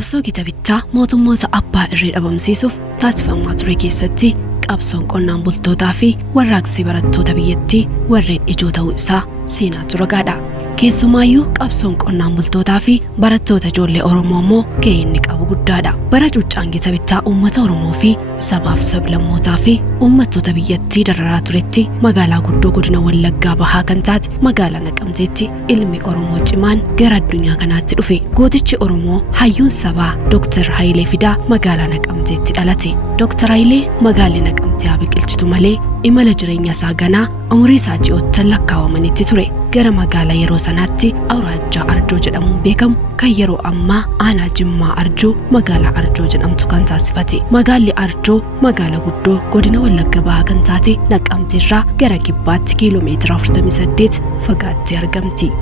qabsoo kitabichaa mootummoota abbaa irree dhabamsiisuuf taasifamaa ture keessatti qabsoon qonnaan bultootaa fi warraaqsi barattoota biyyattii warreen ijoo ta'uu isaa seenaatu ragaadha. Keessumaayyuu qabsoon qonnaan bultootaa fi barattoota ijoollee Oromoo immoo gahee inni qabu guddaadha. Bara cuuccaan kitabichaa uummata Oromoo fi sabaaf sablammootaa fi uummattoota biyyattii dararaa turetti magaalaa guddoo godina Wallaggaa bahaa kan taate magaalaa Naqamteetti ilmi Oromoo cimaan gara addunyaa kanaatti dhufe. Gootichi Oromoo hayyuun sabaa Dr. Hayilee Fidaa magaalaa Naqamteetti dhalate. Dr. Hayilee magaalli Naqamtee haa biqilchitu malee imala jireenya isaa ganaa umurii isaa ji'oottan lakkaawamanitti ture. Gara magaalaa yeroo sanaatti Awraajjaa Arjoo jedhamuun beekamu kan yeroo ammaa aanaa Jimmaa Arjoo magaalaa Arjoo jedhamtu kan taasifate. Magaalli Arjoo magaalaa guddoo godina Wallagga bahaa kan taate Naqamteerraa gara kibbaatti kiiloomeetira 48 fagaattee argamti.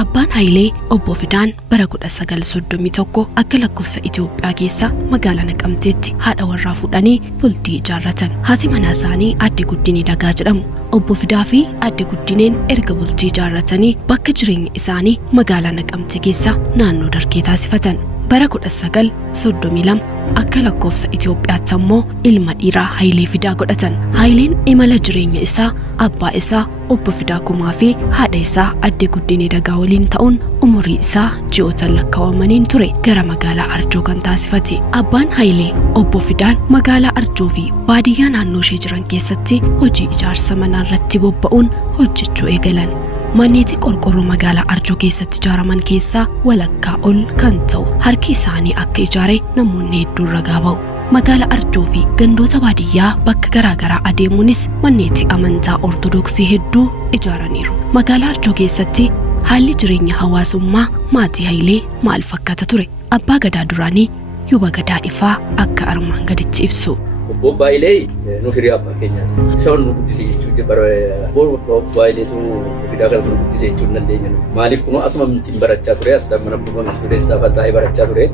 Abbaan Hayilee obbo Fidaan bara 1931 akka lakkoofsa Itoophiyaa keessa magaalaa Naqamteetti haadha warraa fuudhanii bultii ijaarratan. Haati manaa isaanii Aadde Guddinee Dagaa jedhamu. Obbo Fidaa fi Aadde Guddineen erga bultii ijaarratanii bakka jireenya isaanii magaalaa Naqamtee keessa naannoo Dargee taasifatan. Bara 1932 akka lakkoofsa Itoophiyaatti ammoo ilma dhiiraa Hayilee Fidaa godhatan. Hayileen imala jireenya isaa abbaa isaa obbo Fidaa Kumaa fi haadha isaa Aadde Guddinee Dagaa waliin ta'uun umurii isaa ji'oota lakkaawamaniin ture gara magaalaa Arjoo kan taasifate. Abbaan Hayilee obbo Fidaan magaalaa Arjoo fi baadiyyaa naannoo ishee jiran keessatti hojii ijaarsa manaa irratti bobba'uun hojjechuu eegalan. Manneetii qorqorroo magaalaa Arjoo keessatti ijaaraman keessaa walakkaa ol kan ta'u harki isaanii akka ijaare namoonni hedduun ragaa ba'u. Magaalaa Arjoo fi gandoota baadiyyaa bakka garaagaraa adeemuunis manneetii amantaa Ortodoksii hedduu ijaaraniiru. Magaalaa Arjoo keessatti haalli jireenya hawaasummaa maatii Hayilee maal fakkaata ture? Abbaa Gadaa duraanii Yuba Gadaa Ifaa akka armaan gaditti ibsu. Obbo Hayilee nu firii abbaa keenyaati. Isa nu guddisee jechuudha. Bara obbo Hayileetu Fidaa kana nu guddisee jechuun dandeenya. Maaliif kun asuma ittiin barachaa ture as mana buufamaa istuudeessaa taa'ee barachaa ture.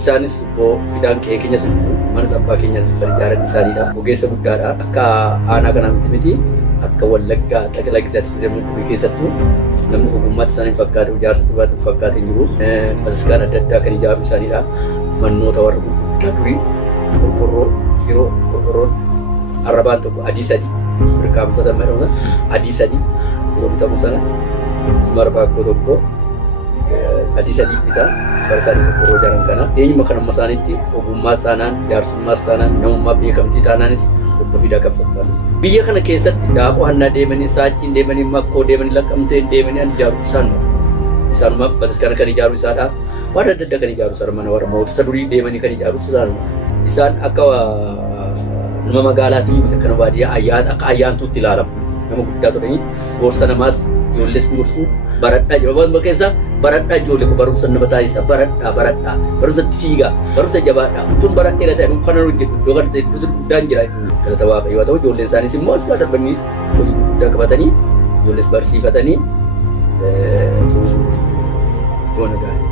Isaanis obbo Fidaan qe'ee keenya simbu manas abbaa keenyaas kan ijaaran isaaniidha. Ogeessa guddaadha. Akka aanaa kanaa miti akka Wallaggaa Xaqilaa Gizaatti jedhamu keessattuu namni ogummaatti isaanii fakkaatu ijaarsa tubaatti fakkaatee jiru. Maskaan adda addaa kan ijaaru isaaniidha. Mannoota warra guddaa durii qorqorroo yeroo qorqorroon arrabaan tokko adii sadii mirkaamsa sana jedhamu adii sadii yeroo bitamu sana ismaar baakkoo tokko adii sadii bitaa bara isaanii qorqorroo ijaaran kana eenyuma kan amma isaaniitti ogummaa isaanaan jaarsummaas taanaan namummaa beekamtii taanaanis obbo Fidaa kan fakkaatu. Biyya kana keessatti daakuu hannaa deemanii saachiin deemanii makkoo deemanii laqqamteen deemanii ijaaru isaanuma bataskaana kan ijaaru isaadha. Waan adda addaa kan ijaaru isaa mana warra mootota durii deemanii kan ijaaru isaanuma. Isaan akka nama magaalaatti miti kana baadiyyaa akka ayyaantuutti ilaalamu. Nama guddaa turanii gorsa namaas ijoollees gorsu baradhaa jedhu. Waan keessa baradhaa ijoollee kun barumsa nama taasisa baradhaa barumsatti fiigaa barumsa jabaadhaa utuun baradhee ta'e kana hojjetu iddoo kana ta'e iddoo guddaan jira. Galata Waaqayyoo ta'u ijoolleen isaaniis immoo asuma darbanii hojii guddaa qabatanii ijoollees barsiifatanii goona gaarii.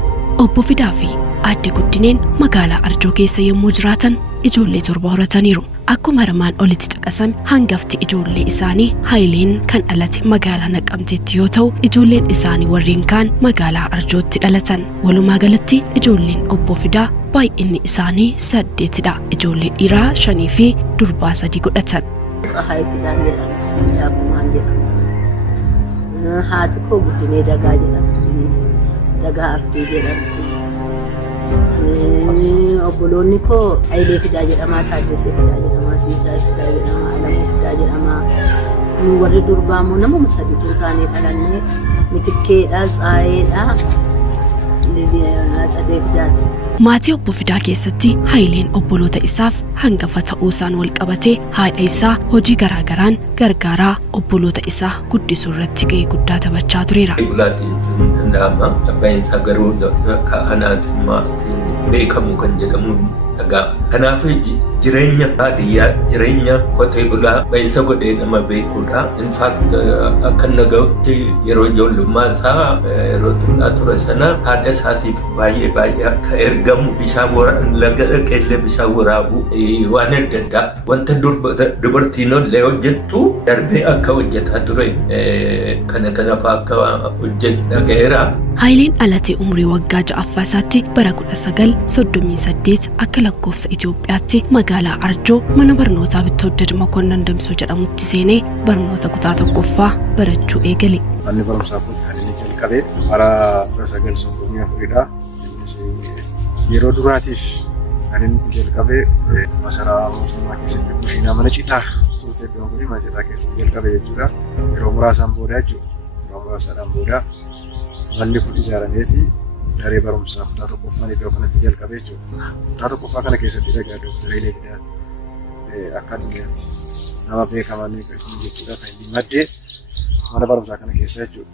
Obbo Fidaa fi Aadde Guddineen magaalaa Arjoo keessa yommuu jiraatan ijoollee 7 horataniiru. Akkuma armaan olitti caqasame hangafti ijoollee isaanii Hayileen kan dhalate magaalaa Naqamteetti yoo ta'u ijoolleen isaanii warreen kaan magaalaa Arjootti dhalatan. Walumaa galatti ijoolleen Obbo Fidaa baay'inni isaanii 8dha. Ijoollee dhiiraa 5 fi durbaa 3 godhatan. Tsahaay Fidaan jedhama. Yaakumaan jedhama. Haati koo Guddinee Dagaa jedhamti. Dagaa Abdii jedhamti. Obboloonni koo Hayilee Fidaa jedhama, Taaddasee Fidaa jedhama, Siisaa Fidaa jedhama, Alamuu Fidaa jedhama. Nu warri durbaa immoo namuma 3 taanee dhalannee Mitikkeedha, Tsaayeedha, Tsadee Fidaati. Maatii obbo Fidaa keessatti Hayileen obboloota isaaf hangafa ta'uu isaan wal qabatee haadha isaa hojii garaagaraan gargaaraa obboloota isaa guddisuu irratti gahee guddaa taphachaa tureera. Nama abbaan isaa garuu akka anaatummaa beekamu kan jedhamu Kanaaf jireenya baadiyyaa jireenya qotee bulaa bayisa godhee nama beekudha. In fact akka naga'utti yeroo ijoollummaa isaa yeroo xinnaa ture sana haadha isaatiif baay'ee akka ergamu bishaan laga dhaqeellee bishaan waraabu waan adda addaa wanta dubartiin illee hojjettu darbee akka hojjetaa ture kanaaf akka hojjetu dhaga'eera. Haayileen dhalatee umurii waggaa 6ffaa isaatti bara 1938 akka lakkoofsa Itoophiyaatti magaalaa Arjoo mana barnootaa Bitoodded Mokonnon Damsoo jedhamutti seenee barnoota kutaa 1ffaa barachuu eegale. Manni barumsaa kun kan inni jalqabe bara 1934dha. Yeroo duraatiif kan inni jalqabe masaraa mootummaa keessatti kushiinaa mana citaa turte iddoon kun mana citaa keessatti jalqabe jechuudha. Yeroo muraasaan booda jechuudha. Yeroo muraasaadhaan booda manni kun ijaarameeti daree barumsaa kutaa 1ffaan iddoo kanatti jalqabe jechuudha. Kutaa 1ffaa kana keessatti dhagaa Dooktar Hailee Fidaan akka addunyaatti nama beekamaa jechuudha kan inni maddee mana barumsaa kana keessa jechuudha.